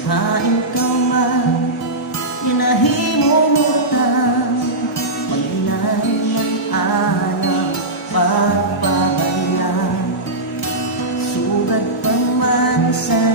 Kain ka man, inahimumutan, mag-inay mag-anang pagbabayan. Sugad pa man sa